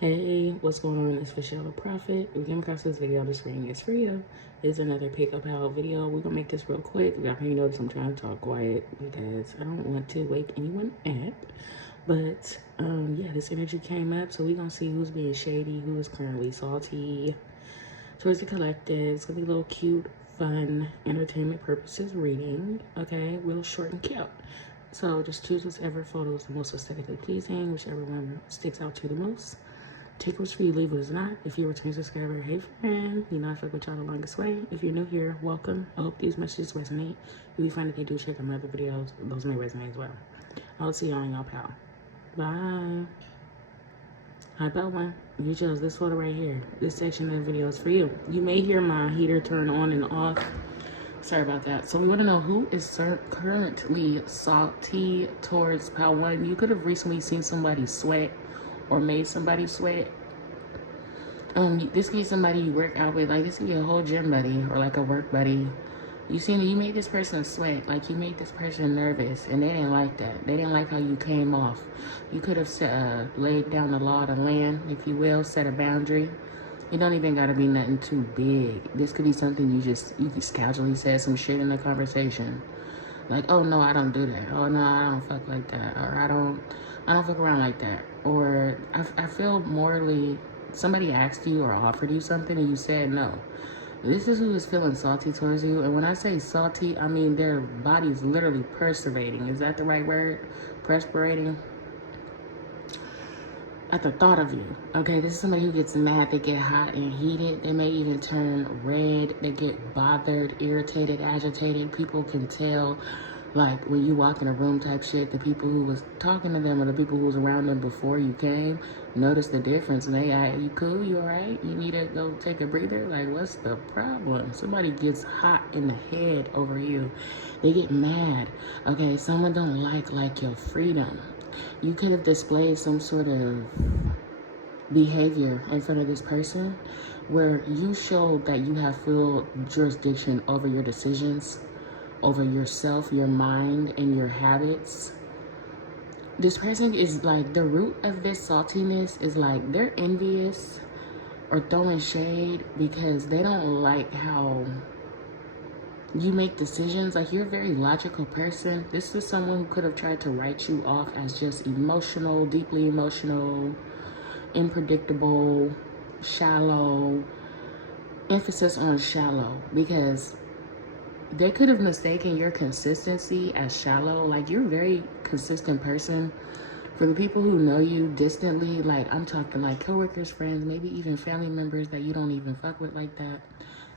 Hey, what's going on? It's Michelle Prophet. If you came across this video on the screen, it's for you. It's another pick up out video. We're gonna make this real quick. Y'all may notice I'm trying to talk quiet because I don't want to wake anyone up. But yeah, this energy came up, so we're gonna see who's being shady, who is currently salty towards the collective. It's gonna be a little cute, fun, entertainment purposes reading. Okay, real short and cute. So just choose whichever photo is the most aesthetically pleasing, whichever one sticks out to you the most. Take what's for you, leave what is not. If you're a returning subscriber, hey friend, you know I fuck with y'all the longest way. If you're new here, welcome. I hope these messages resonate. If you find that they do, check out my other videos. Those may resonate as well. I'll see y'all in y'all pal. Bye. Hi, Bell One. You chose this photo right here. This section of the video is for you. You may hear my heater turn on and off. Sorry about that. So we want to know who is currently salty towards Pal One. You could have recently seen somebody sweat or made somebody sweat. This could be somebody you work out with. Like, this could be a whole gym buddy or like a work buddy. You made this person sweat. Like, you made this person nervous, and they didn't like that. They didn't like how you came off. You could have laid down the law of the land, if you will, set a boundary. It don't even gotta be nothing too big. This could be something you just casually said some shit in the conversation. Like, oh no, I don't do that. Oh no, I don't fuck like that. Or I don't fuck around like that. Or I feel morally, somebody asked you or offered you something and you said no. This is who is feeling salty towards you. And when I say salty, I mean their body's literally perspiring. Is that the right word? Perspirating? At the thought of you. Okay, this is somebody who gets mad. They get hot and heated. They may even turn red. They get bothered, irritated, agitated. People can tell, like, when you walk in a room type shit, the people who was talking to them or the people who was around them before you came notice the difference. And they ask, you cool? You all right? You need to go take a breather? Like, what's the problem? Somebody gets hot in the head over you. They get mad. Okay, someone don't like your freedom. You could have displayed some sort of behavior in front of this person where you showed that you have full jurisdiction over your decisions, over yourself, your mind, and your habits. This person is like, the root of this saltiness is like they're envious or throwing shade because they don't like how you make decisions. Like, you're a very logical person. This is someone who could have tried to write you off as just emotional, deeply emotional, unpredictable, shallow. Emphasis on shallow, because they could have mistaken your consistency as shallow. Like, you're a very consistent person. For the people who know you distantly, like, I'm talking like coworkers, friends, maybe even family members that you don't even fuck with like that,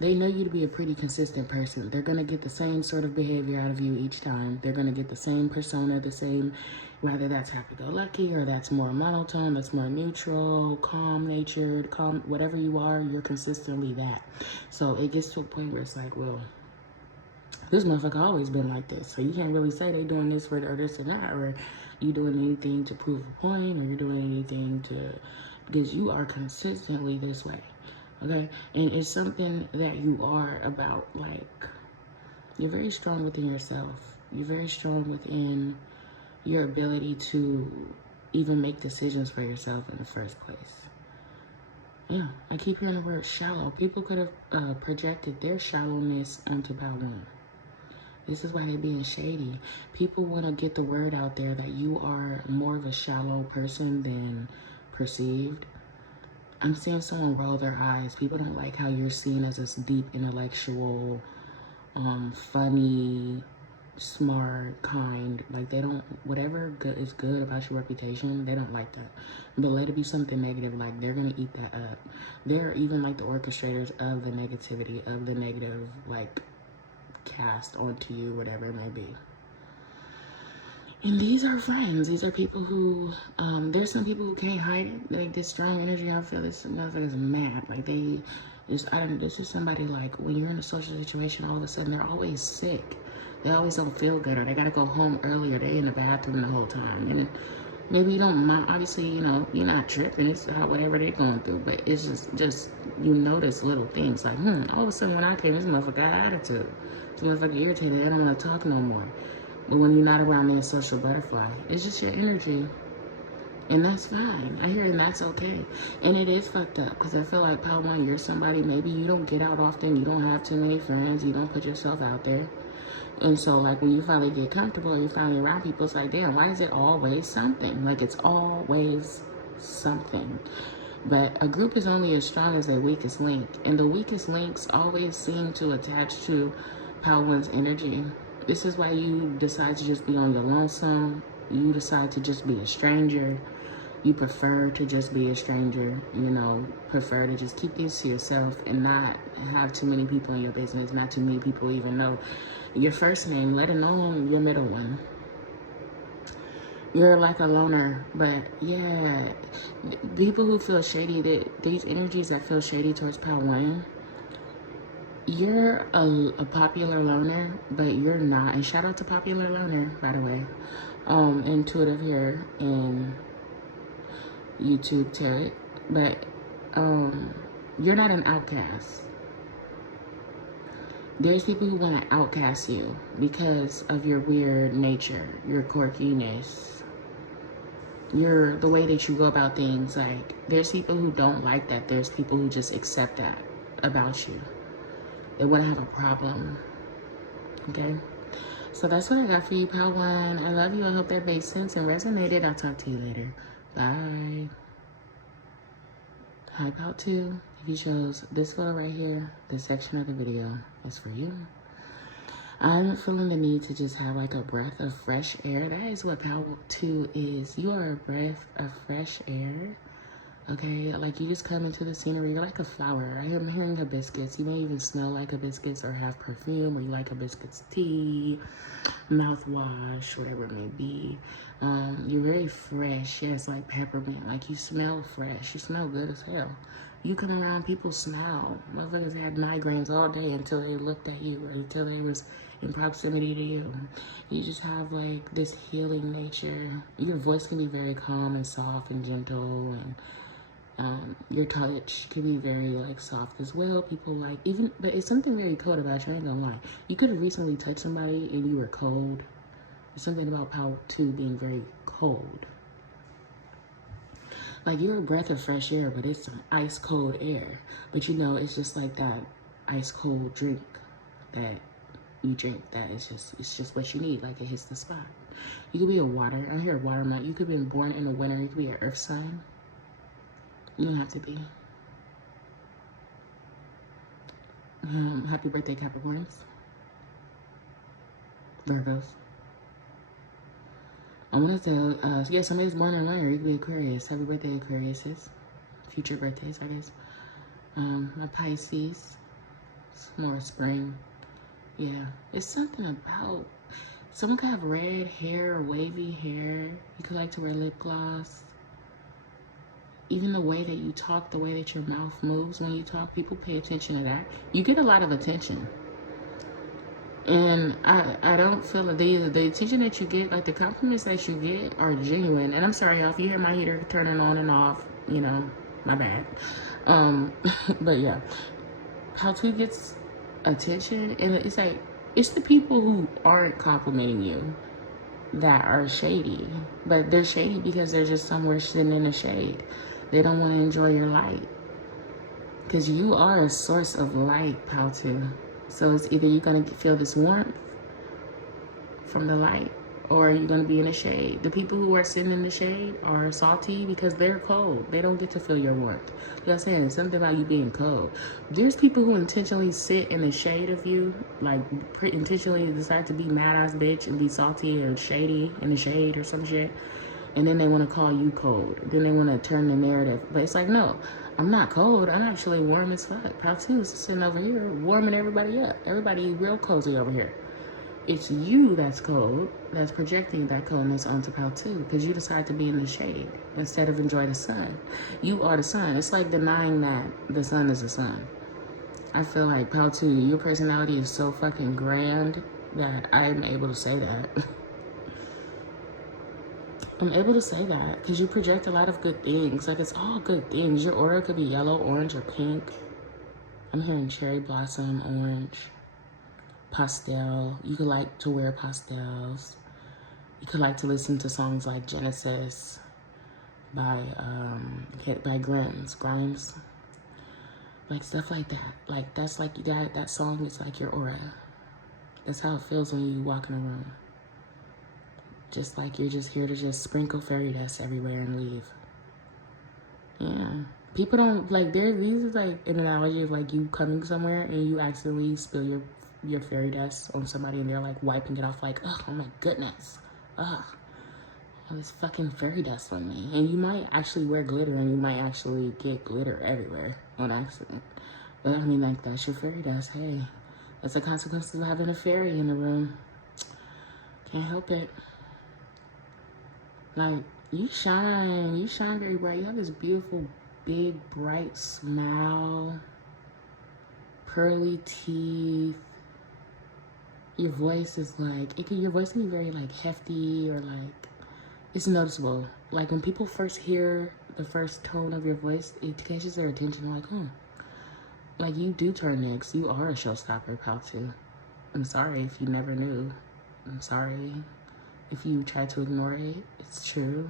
they know you to be a pretty consistent person. They're going to get the same sort of behavior out of you each time. They're going to get the same persona, the same, whether that's happy-go-lucky or that's more monotone, that's more neutral, calm-natured, calm, whatever you are, you're consistently that. So it gets to a point where it's like, well, this motherfucker always been like this. So you can't really say they doing this for or this or not, or you doing anything to prove a point, or you're doing anything to, because you are consistently this way. Okay, and it's something that you are about. Like, you're very strong within yourself. You're very strong within your ability to even make decisions for yourself in the first place. Yeah, I keep hearing the word shallow. People could have projected their shallowness onto Pal One. This is why they're being shady. People want to get the word out there that you are more of a shallow person than perceived. I'm seeing someone roll their eyes. People don't like how you're seen as this deep, intellectual, funny, smart, kind. Like, they don't, whatever is good about your reputation, they don't like that. But let it be something negative, like, they're going to eat that up. They're even like the orchestrators of the negativity, of the negative, like, cast onto you, whatever it may be. And these are friends. These are people who, there's some people who can't hide it. Like, this strong energy, I feel this motherfucker's mad. Like, this is somebody, like, when you're in a social situation, all of a sudden, they're always sick. They always don't feel good, or they gotta go home earlier. They in the bathroom the whole time. And maybe you don't mind, obviously, you know, you're not tripping. It's whatever they're going through. But it's just, you notice little things. Like, all of a sudden, when I came, this motherfucker got attitude. This motherfucker irritated. They don't want to talk no more. But when you're not around me, a social butterfly, it's just your energy. And that's fine. I hear, and that's okay. And it is fucked up because I feel like Pal 1, you're somebody, maybe you don't get out often, you don't have too many friends, you don't put yourself out there. And so, like, when you finally get comfortable, you finally around people, it's like, damn, why is it always something? Like, it's always something. But a group is only as strong as their weakest link. And the weakest links always seem to attach to Pal 1's energy. This is why you decide to just be on your lonesome. You decide to just be a stranger. You prefer to just be a stranger, you know, prefer to just keep things to yourself and not have too many people in your business, not too many people even know your first name, let alone your middle one. You're like a loner, but yeah, people who feel shady, these energies that feel shady towards Pal 1, you're a popular loner, but you're not. And shout out to Popular Loner, by the way. Intuitive here in YouTube Tarot, but you're not an outcast. There's people who want to outcast you because of your weird nature, your quirkiness, the way that you go about things. Like, there's people who don't like that. There's people who just accept that about you. They want to have a problem. Okay? So that's what I got for you, Pal 1. I love you. I hope that made sense and resonated. I'll talk to you later. Bye. Hi, Pal 2. If you chose this photo right here, this section of the video is for you. I'm feeling the need to just have like a breath of fresh air. That is what Pal 2 is. You are a breath of fresh air. Okay, like you just come into the scenery, you're like a flower. I am hearing hibiscus. You may even smell like hibiscus or have perfume, or you like hibiscus tea, mouthwash, whatever it may be. You're very fresh. Yeah, it's like peppermint. Like you smell fresh. You smell good as hell. You come around, people smile. Motherfuckers had migraines all day until they looked at you or until they was in proximity to you. You just have like this healing nature. Your voice can be very calm and soft and gentle, and your touch can be very like soft as well. People like but it's something very cold about you. I ain't gonna lie. You could have recently touched somebody and you were cold. There's something about Pal 2 being very cold. Like you're a breath of fresh air, but it's some ice cold air. But you know, it's just like that ice cold drink that you drink that it's just what you need. Like it hits the spot. You could be a water. I hear water. You could be born in the winter. You could be an earth sign. You don't have to be. Happy birthday, Capricorns. Virgos. I want to say, yeah, somebody's born in winter. You could be Aquarius. Happy birthday, Aquariuses. Future birthdays, I guess. My Pisces. It's more spring. Yeah. It's something about, someone could have red hair or wavy hair. You could like to wear lip gloss. Even the way that you talk, the way that your mouth moves when you talk, people pay attention to that. You get a lot of attention. And I don't feel that the attention that you get, like the compliments that you get are genuine. And I'm sorry, y'all, if you hear my heater turning on and off, you know, my bad. But yeah, Pal 2 gets attention. And it's like, it's the people who aren't complimenting you that are shady. But they're shady because they're just somewhere sitting in the shade. They don't want to enjoy your light. Because you are a source of light, Pal 2. So it's either you're going to feel this warmth from the light, or you're going to be in the shade. The people who are sitting in the shade are salty because they're cold. They don't get to feel your warmth. You know what I'm saying? It's something about you being cold. There's people who intentionally sit in the shade of you, like intentionally decide to be mad-ass bitch and be salty or shady in the shade or some shit. And then they want to call you cold. Then they want to turn the narrative. But it's like, no, I'm not cold. I'm actually warm as fuck. Pal 2 is sitting over here warming everybody up. Everybody real cozy over here. It's you that's cold, that's projecting that coldness onto Pal 2 because you decide to be in the shade instead of enjoy the sun. You are the sun. It's like denying that the sun is the sun. I feel like Pal 2, your personality is so fucking grand that I'm able to say that. I'm able to say that because you project a lot of good things. Like, it's all good things. Your aura could be yellow, orange, or pink. I'm hearing cherry blossom, orange, pastel. You could like to wear pastels. You could like to listen to songs like Genesis. by Grimes. Like stuff like that. Like that's like that song is like your aura. That's how it feels when you walk in a room. Just like you're just here to just sprinkle fairy dust everywhere and leave. Yeah. People don't like these is like an analogy of like you coming somewhere and you accidentally spill your fairy dust on somebody and they're like wiping it off like, oh my goodness. Ugh. All this fucking fairy dust on me. And you might actually wear glitter and you might actually get glitter everywhere on accident. But I mean, like, that's your fairy dust. Hey, that's the consequences of having a fairy in the room. Can't help it. Like, you shine very bright. You have this beautiful, big, bright smile, pearly teeth. Your voice is like, your voice can be very like hefty or like, it's noticeable. Like when people first hear the first tone of your voice, it catches their attention. They're like, oh, like you do turn next. You are a showstopper, pal too. I'm sorry if you never knew. I'm sorry if you tried to ignore it. It's true.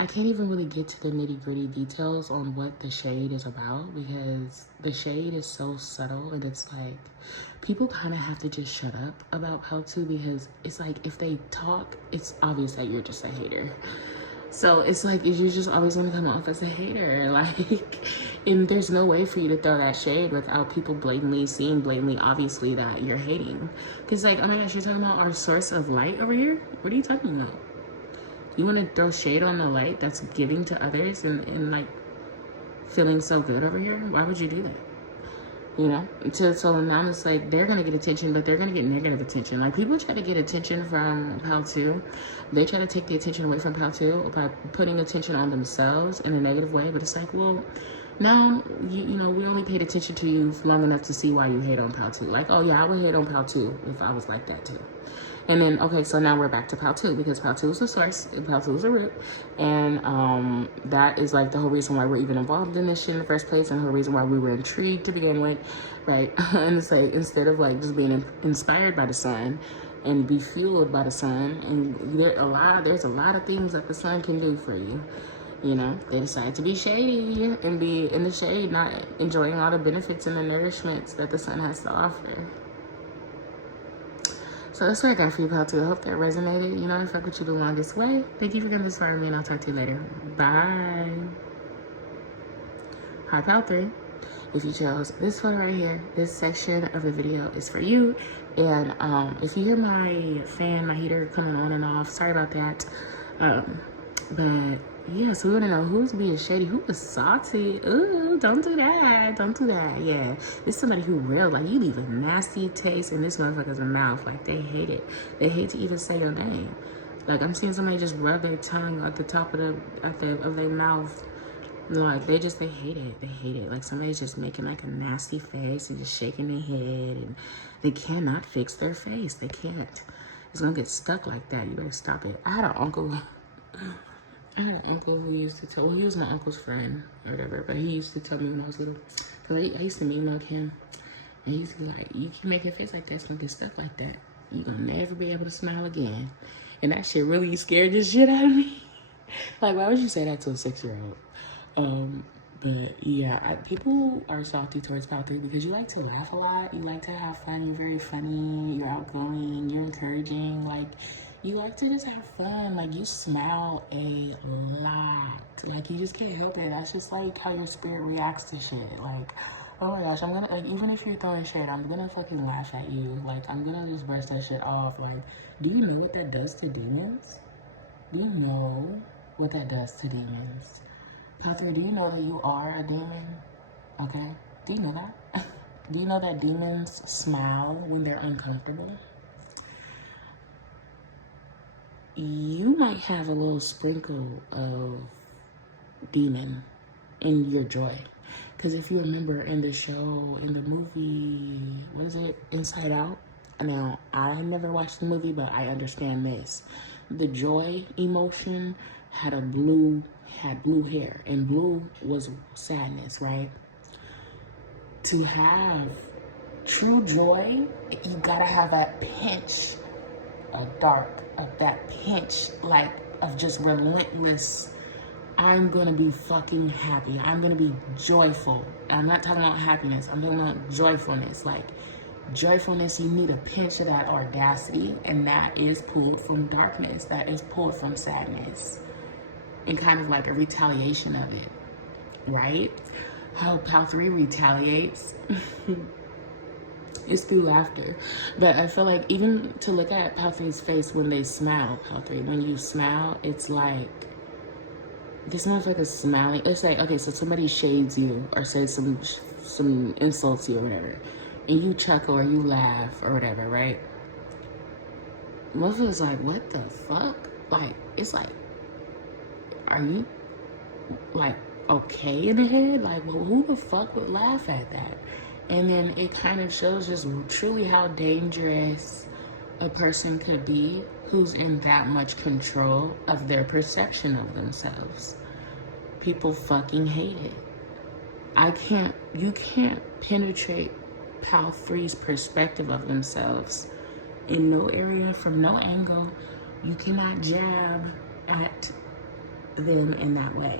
I can't even really get to the nitty-gritty details on what the shade is about because the shade is so subtle and it's like people kind of have to just shut up about Pal2 because it's like if they talk, it's obvious that you're just a hater. So it's like you're just always gonna come off as a hater, like, and there's no way for you to throw that shade without people blatantly, obviously that you're hating. Cause like, oh my gosh, you're talking about our source of light over here? What are you talking about? You want to throw shade on the light that's giving to others and like feeling so good over here? Why would you do that? You know? So now it's like they're going to get attention, but they're going to get negative attention. Like people try to get attention from Pal2. They try to take the attention away from Pal2 by putting attention on themselves in a negative way. But it's like, well, now, you know, we only paid attention to you long enough to see why you hate on Pal2. Like, oh yeah, I would hate on Pal2 if I was like that too. And then, okay, so now we're back to Pal2 because Pal2 is the source and Pal2 is the root. And that is like the whole reason why we're even involved in this shit in the first place and the whole reason why we were intrigued to begin with, right? And it's like, instead of like just being inspired by the sun and be fueled by the sun, and there's a lot of things that the sun can do for you. You know, they decide to be shady and be in the shade, not enjoying all the benefits and the nourishments that the sun has to offer. So that's what I got for you, Pal2. I hope that resonated. You know, I fuck with you the longest way. Thank you for coming this far with me, and I'll talk to you later. Bye. Hi, Pal3. If you chose this photo right here, this section of the video is for you. And if you hear my fan, my heater coming on and off, sorry about that. But yeah, so we want to know who's being shady, who was salty. Ooh, don't do that. Don't do that. Yeah, this is somebody who real, like, you leave a nasty taste in this motherfucker's mouth. Like, they hate it. They hate to even say your name. Like, I'm seeing somebody just rub their tongue at the top of their mouth. Like, they hate it. They hate it. Like, somebody's just making, like, a nasty face and just shaking their head. And they cannot fix their face. They can't. It's gonna get stuck like that. You better stop it. I had an uncle who used to tell, well, he was my uncle's friend or whatever, but he used to tell me when I was little, because I used to mug him, and he used to be like, you keep making a face like that, it's gonna get stuck like that. You're gonna never be able to smile again. And that shit really scared the shit out of me. Like, why would you say that to a 6-year-old? But yeah, people are salty towards Pal3 because you like to laugh a lot, you like to have fun, you're very funny, you're outgoing, you're encouraging, like, you like to just have fun. Like, you smile a lot. Like, you just can't help it. That's just like how your spirit reacts to shit. Like, oh my gosh, I'm gonna, like, even if you're throwing shade, I'm gonna fucking laugh at you. Like, I'm gonna just burst that shit off. Like, do you know what that does to demons? Do you know what that does to demons? Pal3, do you know that you are a demon? Okay? Do you know that? Do you know that demons smile when they're uncomfortable? You might have a little sprinkle of demon in your joy. Because if you remember in the show, in the movie, what is it? Inside Out? Now, I never watched the movie, but I understand this. The joy emotion had blue hair, and blue was sadness, right? To have true joy, you gotta have that pinch of dark, of that pinch, like of just relentless, I'm gonna be fucking happy. I'm gonna be joyful. And I'm not talking about happiness. I'm talking about joyfulness. Like, joyfulness, you need a pinch of that audacity, and that is pulled from darkness. That is pulled from sadness. And kind of like a retaliation of it, right? How Pal 3 retaliates is through laughter. But I feel like even to look at Pal 3's face when they smile, Pal 3, when you smile, it's like, this motherfucker's smiling. It's like, okay, so somebody shades you or says some insults you or whatever, and you chuckle or you laugh or whatever, right? Motherfucker's like, what the fuck? Like, it's like, are you, like, okay in the head? Like, well, who the fuck would laugh at that? And then it kind of shows just truly how dangerous a person could be who's in that much control of their perception of themselves. People fucking hate it. You can't penetrate Pal 3's perspective of themselves in no area, from no angle. You cannot jab at them in that way.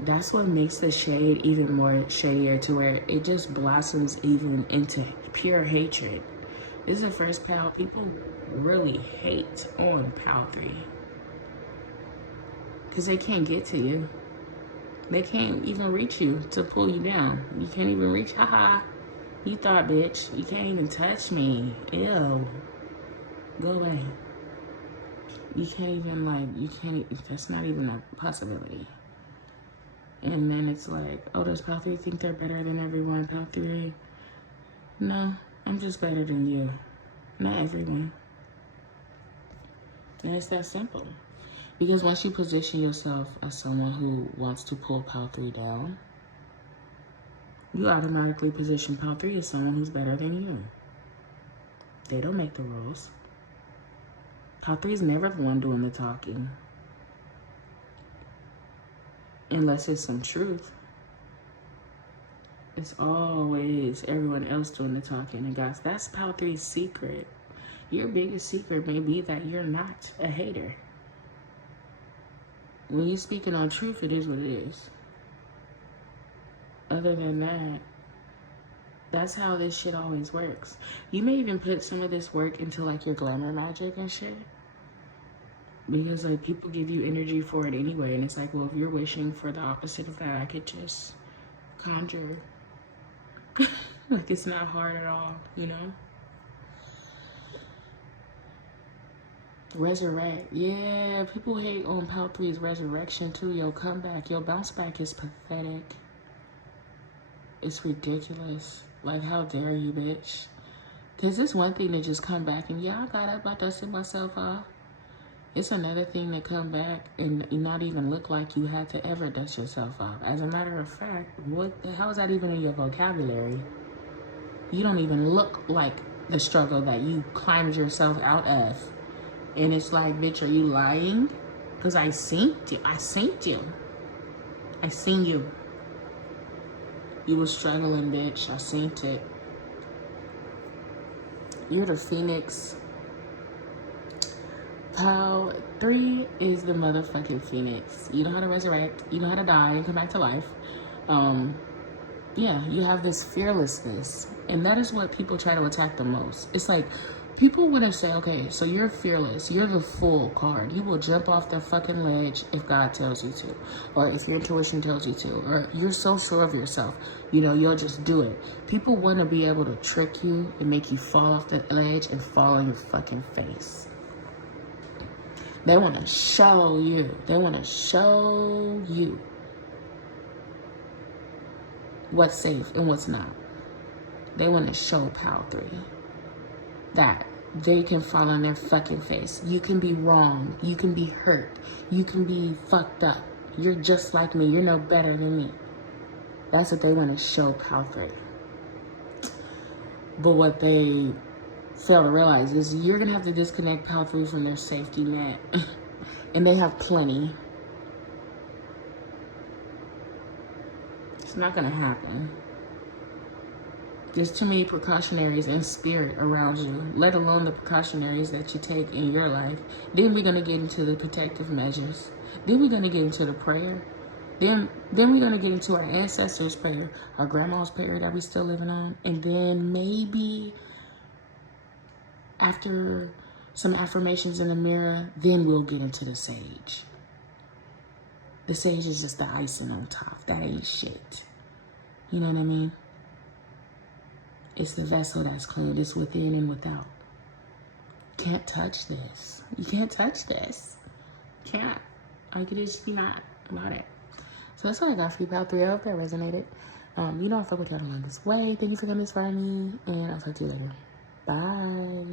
That's what makes the shade even more shadier, to where it just blossoms even into pure hatred. This is the first Pal people really hate on Pal 3. Because they can't get to you. They can't even reach you to pull you down. You can't even reach, haha. You thought, bitch, you can't even touch me. Ew. Go away. You can't even, like, that's not even a possibility. And then it's like, oh, does Pal 3 think they're better than everyone? Pal 3, no, I'm just better than you. Not everyone. And it's that simple. Because once you position yourself as someone who wants to pull Pal 3 down, you automatically position Pal 3 as someone who's better than you. They don't make the rules. Pal 3 is never the one doing the talking. Unless it's some truth. It's always everyone else doing the talking. And guys, that's Pal 3's secret. Your biggest secret may be that you're not a hater. When you're speaking on truth, it is what it is. Other than that, that's how this shit always works. You may even put some of this work into like your glamour magic and shit. Because like people give you energy for it anyway. And it's like, well, if you're wishing for the opposite of that, I could just conjure. Like, it's not hard at all, you know? Resurrect. Yeah, people hate on Pal 3's resurrection too. Your comeback, your bounce back is pathetic. It's ridiculous. Like, how dare you, bitch? Because it's one thing to just come back and, yeah, I got up, I dusted myself off. It's another thing to come back and not even look like you had to ever dust yourself off. As a matter of fact, what the hell is that even in your vocabulary? You don't even look like the struggle that you climbed yourself out of. And it's like, bitch, are you lying? Because I seen you. I seen you. I seen you. You was struggling, bitch. I seen it. You're the phoenix. Pal 3 is the motherfucking phoenix. You know how to resurrect. You know how to die and come back to life. Yeah, you have this fearlessness. And that is what people try to attack the most. It's like, people want to say, okay, so you're fearless. You're the fool card. You will jump off the fucking ledge if God tells you to. Or if your intuition tells you to. Or you're so sure of yourself. You know, you'll just do it. People want to be able to trick you and make you fall off the ledge and fall on your fucking face. They want to show you. They want to show you what's safe and what's not. They want to show Pal 3 that they can fall on their fucking face. You can be wrong. You can be hurt. You can be fucked up. You're just like me. You're no better than me. That's what they want to show Pal 3. But what they fail to realize is you're going to have to disconnect Pal 3 from their safety net. And they have plenty. It's not going to happen. There's too many precautionaries in spirit around you, let alone the precautionaries that you take in your life. Then we're going to get into the protective measures. Then we're going to get into the prayer. Then we're going to get into our ancestors' prayer, our grandma's prayer that we still living on. And then maybe after some affirmations in the mirror, then we'll get into the sage. The sage is just the icing on top. That ain't shit. You know what I mean? It's the vessel that's clean. It's within and without. Can't touch this. You can't touch this. Can't. Like, it is not about it. So that's what I got for you, Pal 3. I hope that resonated. You know I fuck with y'all along this way. Thank you for coming this far me, and I'll talk to you later. Bye.